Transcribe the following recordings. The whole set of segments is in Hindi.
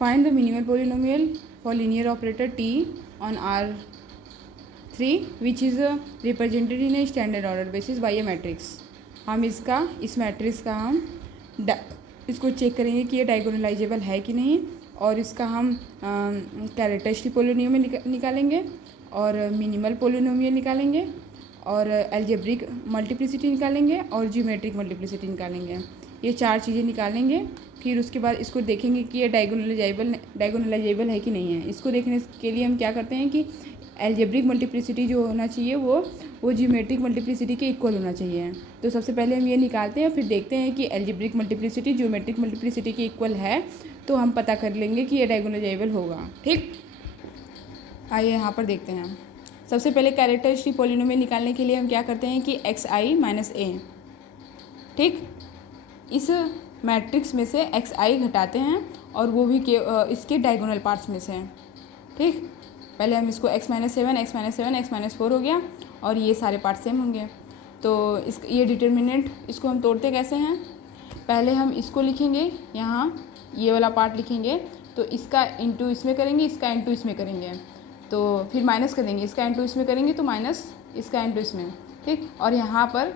Find the minimal polynomial for linear operator T on R3 which is represented in a standard order basis by a matrix. हम इस मैट्रिक्स का हम इसको चेक करेंगे कि ये डायगोनलाइजेबल है कि नहीं, और इसका हम कैरेक्टरिस्टिक पोलिनोमियल निकालेंगे और मिनिमल पोलिनोमियल निकालेंगे और अलजेब्रिक मल्टीप्लिसिटी निकालेंगे और ज्योमेट्रिक मल्टीप्लिसिटी निकालेंगे। ये 4 चीज़ें निकालेंगे। फिर उसके बाद इसको देखेंगे कि ये डायगोनलाइजेबल है कि नहीं है। इसको देखने के लिए हम क्या करते हैं कि अलजेब्रिक मल्टीप्लिसिटी जो होना चाहिए वो ज्योमेट्रिक मल्टीप्लिसिटी के इक्वल होना चाहिए। तो सबसे पहले हम ये निकालते हैं, फिर देखते हैं कि अलजेब्रिक मल्टीप्लिसिटी ज्योमेट्रिक मल्टीप्लिसिटी के इक्वल है तो हम पता कर लेंगे कि ये डायगोनलाइजेबल होगा। ठीक, आइए यहाँ पर देखते हैं। सबसे पहले कैरेक्टरिस्टिक पोलिनोमियल निकालने के लिए हम क्या करते हैं कि xi माइनस a, ठीक, इस मैट्रिक्स में से xi घटाते हैं और वो भी इसके डायगोनल पार्ट्स में से। ठीक, पहले हम इसको x minus 7 x minus 7 x minus 4 हो गया और ये सारे पार्ट सेम होंगे। तो ये डिटर्मिनेंट इसको हम तोड़ते कैसे हैं, पहले हम इसको लिखेंगे, यहाँ ये वाला पार्ट लिखेंगे, तो इसका इंटू इसमें करेंगे, इसका इंटू इसमें करेंगे, तो फिर माइनस कर देंगे, इसका इंटू इसमें करेंगे तो माइनस इसका इंटू इसमें। ठीक, और यहाँ पर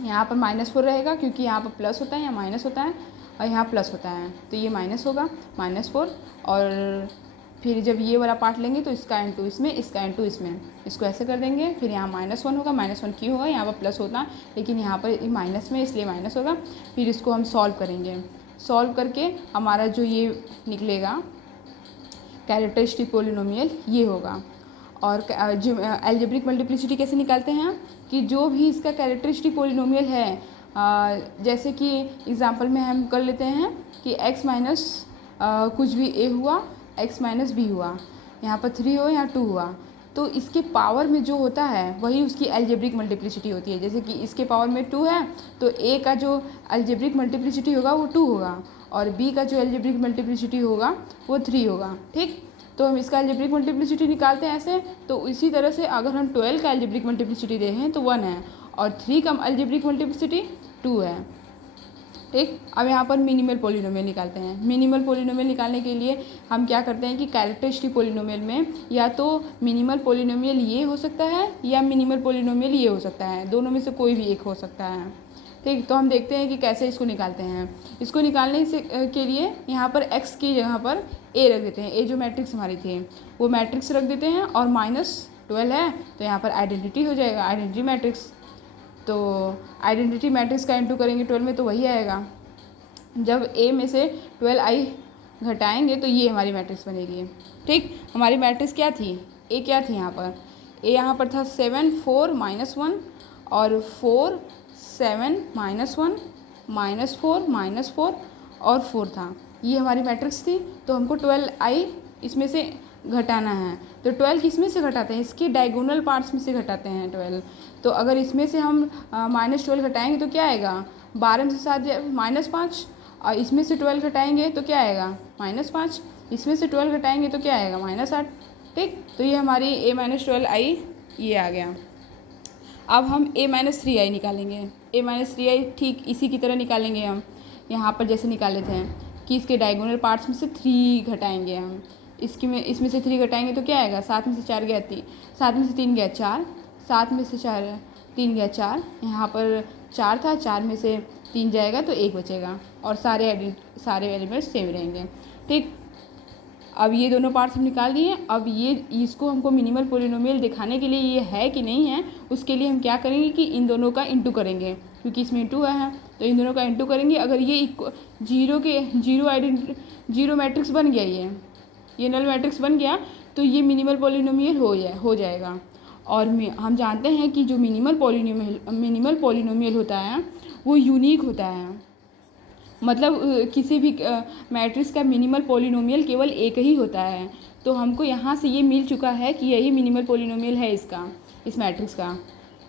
-4 रहेगा क्योंकि यहाँ पर प्लस होता है, यहाँ माइनस होता है और यहाँ प्लस होता है, तो ये माइनस होगा -4। और फिर जब ये वाला पार्ट लेंगे तो इसका इंटू इसमें, इसका इंटू इसमें, इसको ऐसे कर देंगे। फिर यहाँ -1 होगा, -1 क्यों होगा, यहाँ पर प्लस होता लेकिन यहाँ पर माइनस में इसलिए माइनस होगा। फिर इसको हम सॉल्व करेंगे, सॉल्व करके हमारा जो ये निकलेगा कैरेक्टरिस्टिक पोलिनोमियल ये होगा। और अलजेब्रिक मल्टीप्लिसिटी कैसे निकालते हैं कि जो भी इसका कैरेक्टरिस्टिक पोलिनोमियल है, जैसे कि एग्जांपल में हम कर लेते हैं कि x माइनस कुछ भी a हुआ, x माइनस b हुआ, यहाँ पर 3 हो, यहाँ 2 हुआ, तो इसके पावर में जो होता है वही उसकी अलजेब्रिक मल्टीप्लिसिटी होती है। जैसे कि इसके पावर में 2 है तो a का जो अलजेब्रिक मल्टीप्लिसिटी होगा वो 2 होगा और b का जो अलजेब्रिक मल्टीप्लिसिटी होगा वो 3 होगा। ठीक, तो हम इसका अलजेब्रिक मल्टीप्लिसिटी निकालते हैं ऐसे। तो इसी तरह से अगर हम 12 का अलजेब्रिक मल्टीप्लिसिटी देखें तो 1 है और 3 का अलजेब्रिक मल्टीप्लिसिटी 2 है। ठीक, अब यहाँ पर मिनिमल पोलिनोमियल निकालते हैं। मिनिमल पोलिनोमियल निकालने के लिए हम क्या करते हैं कि कैरेक्टरिस्टिक पोलिनोमियल में या तो मिनिमल पोलिनोमियल ये हो सकता है या मिनिमल पोलिनोमियल ये हो सकता है, दोनों में से कोई भी एक हो सकता है। ठीक, तो हम देखते हैं कि कैसे इसको निकालते हैं। इसको निकालने से के लिए यहाँ पर x की जगह पर a रख देते हैं। a जो मैट्रिक्स हमारी थी वो मैट्रिक्स रख देते हैं और -12 है तो यहाँ पर आइडेंटिटी हो जाएगा, आइडेंटिटी मैट्रिक्स। तो आइडेंटिटी मैट्रिक्स का इंटू करेंगे 12 में तो वही आएगा। जब a में से 12i घटाएंगे तो ये हमारी मैट्रिक्स बनेगी। ठीक, हमारी मैट्रिक्स क्या थी, a क्या थी, यहाँ पर था 7 4 -1 और 4 7 -1 -4 -4 और 4 था, ये हमारी मैट्रिक्स थी। तो हमको 12i इसमें से घटाना है। तो 12 किस में से घटाते हैं, इसके डायगोनल पार्ट्स में से घटाते हैं 12। तो अगर इसमें से हम -12 घटाएंगे तो क्या आएगा, 12 में से 7 -5 और इसमें से 12 घटाएंगे तो क्या आएगा -5, इसमें से 12 घटाएंगे तो क्या आएगा -8। ठीक, तो ये हमारी a - 12i ये आ गया। अब हम a - 3i निकालेंगे। a - 3i ठीक इसी की तरह निकालेंगे हम, यहाँ पर जैसे निकाले थे कि इसके डायगोनल पार्ट्स में से 3 घटाएंगे हम। इसमें से 3 घटाएंगे तो क्या आएगा, 7 में से 4 गया 3, 7 में से 3 गया 4, 7 में से 3 गया 4, यहाँ पर 4 था, 4 में से 3 जाएगा तो 1 बचेगा और सारे एलिमेंट्स सेम रहेंगे। ठीक, अब ये दोनों पार्ट्स हम निकाल दिए। अब ये इसको हमको मिनिमल पोलिनोमियल दिखाने के लिए ये है कि नहीं है, उसके लिए हम क्या करेंगे कि इन दोनों का इंटू करेंगे, क्योंकि इसमें इंटू है तो इन दोनों का इंटू करेंगे। अगर ये जीरो मैट्रिक्स बन गया, ये नल मैट्रिक्स बन गया तो ये मिनिमल पोलिनोमियल हो जाएगा। और हम जानते हैं कि जो मिनिमल पोलिनोमियल होता है वो यूनिक होता है, मतलब किसी भी मैट्रिक्स का मिनिमल पोलिनोमियल केवल एक ही होता है। तो हमको यहाँ से ये मिल चुका है कि यही मिनिमल पोलिनोमियल है इसका, इस मैट्रिक्स का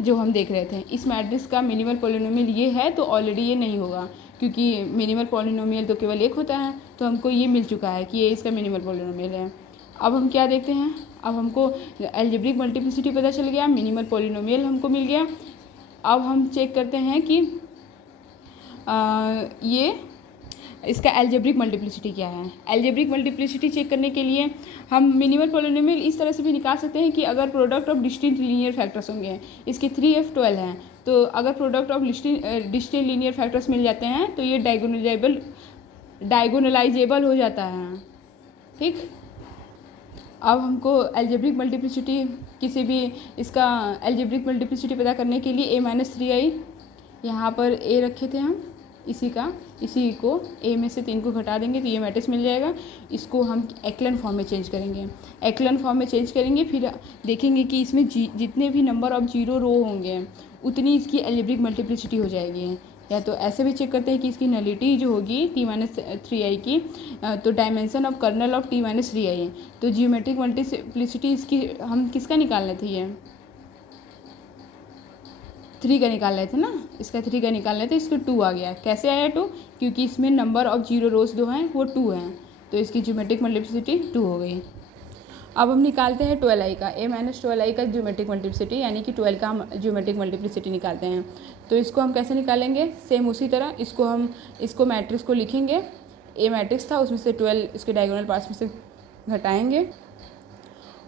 जो हम देख रहे थे। इस मैट्रिक्स का मिनिमल पोलिनोमियल ये है तो ऑलरेडी ये नहीं होगा, क्योंकि मिनिमल पोलिनोमियल तो केवल एक होता है। तो हमको ये मिल चुका है कि ये इसका मिनिमल पोलिनोमियल है। अब हम क्या देखते हैं, अब हमको अलजेब्रिक मल्टीप्लिसिटी पता चल गया, मिनिमल पोलिनोमियल हमको मिल गया। अब हम चेक करते हैं कि ये इसका एल्जेब्रिक मल्टीप्लिसिटी क्या है। एल्जेब्रिक मल्टीप्लिसिटी चेक करने के लिए हम मिनिमल पॉलिनोमियल इस तरह से भी निकाल सकते हैं कि अगर product of distinct linear factors होंगे, इसके 3f 12 हैं, तो अगर product of distinct linear factors मिल जाते हैं तो ये डायगोनलाइजेबल हो जाता है। ठीक, अब हमको एल्जेब्रिक मल्टीप्लिसिटी किसी भी इसका एल्जेब्रिक मल्टीप्लिसिटी पता करने के लिए a-3i, यहाँ पर a रखे थे हम, इसी को a में से 3 को घटा देंगे तो ये मैट्रिक्स मिल जाएगा। इसको हम एक्लन फॉर्म में चेंज करेंगे। एक्लन फॉर्म में चेंज करेंगे, फिर देखेंगे कि इसमें जितने भी नंबर ऑफ 0 रो होंगे उतनी इसकी एल्जेब्रिक मल्टीप्लिसिटी हो जाएगी। या तो ऐसे भी चेक करते हैं कि इसकी नलिटी जो होगी t-3i की, तो dimension of kernel of t-3i, तो जियोमेट्रिक मल्टीप्लिसिटी इसकी हम किसका निकाल रहे थे, ये 3 का निकाल रहे थे ना, इसका 3 का निकाल रहे थे, इसको 2 आ गया। कैसे आया 2, क्योंकि इसमें नंबर ऑफ 0 रोज जो हैं वो 2 हैं, तो इसकी जियोमेट्रिक मल्टीप्लिसिटी 2 हो गई। अब हम निकालते हैं 12i का, a-12i का जियोमेट्रिक मल्टीप्लिसिटी, यानी कि 12 का हम जियोमेट्रिक मल्टीप्लिसिटी निकालते हैं। तो इसको हम कैसे निकालेंगे, सेम उसी तरह इसको मैट्रिक्स को लिखेंगे। a मैट्रिक्स था, उसमें से 12 इसके डायगोनल पार्ट्स में से घटाएंगे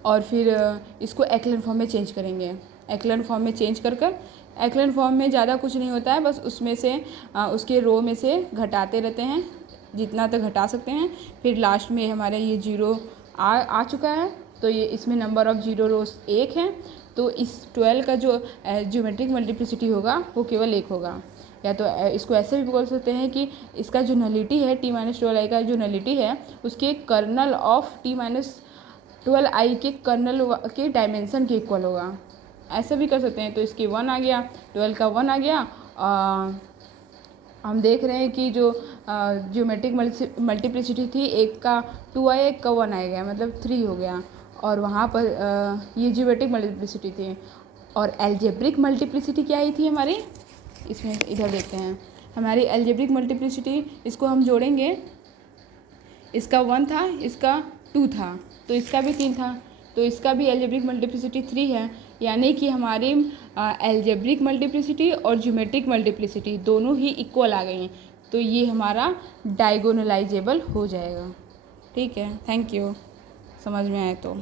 और फिर इसको एक्लन फॉर्म में चेंज करेंगे। एक्लन फॉर्म में चेंज कर एक्लन फॉर्म में ज़्यादा कुछ नहीं होता है, बस उसमें से उसके रो में से घटाते रहते हैं जितना तक घटा सकते हैं। फिर लास्ट में हमारे ये 0 आ चुका है, तो ये इसमें नंबर ऑफ 0 रोज 1 है, तो इस 12 का जो जियोमेट्रिक मल्टीप्लिसिटी होगा वो केवल 1 होगा। या तो इसको ऐसे भी बोल सकते हैं कि इसका जो नलिटी है t-12i का जो नलिटी है उसके कर्नल ऑफ t-12i के कर्नल के डायमेंशन के इक्वल होगा। ऐसे भी कर सकते हैं। तो इसकी 1 आ गया, 12 का 1 आ गया। हम देख रहे हैं कि जो जियोमेट्रिक मल्टीप्लिसिटी थी, एक का 2 आया, एक का 1 आ गया, मतलब 3 हो गया। और वहाँ पर ये जियोमेट्रिक मल्टीप्लिसिटी थी। और एल्जेब्रिक मल्टीप्लिसिटी क्या आई थी हमारी, इसमें इधर देखते हैं। हमारी एल्जेब्रिक मल्टीप्लिसिटी, इसको हम जोड़ेंगे, इसका 1 था, इसका 2 था, तो इसका भी 3 था, तो इसका भी एल्जेब्रिक मल्टीप्लिसिटी 3 है। यानी कि हमारी एल्जेब्रिक मल्टीप्लिसिटी और ज्योमेट्रिक मल्टीप्लिसिटी दोनों ही इक्वल आ गई हैं, तो ये हमारा डायगोनलाइजेबल हो जाएगा। ठीक है, थैंक यू, समझ में आए तो।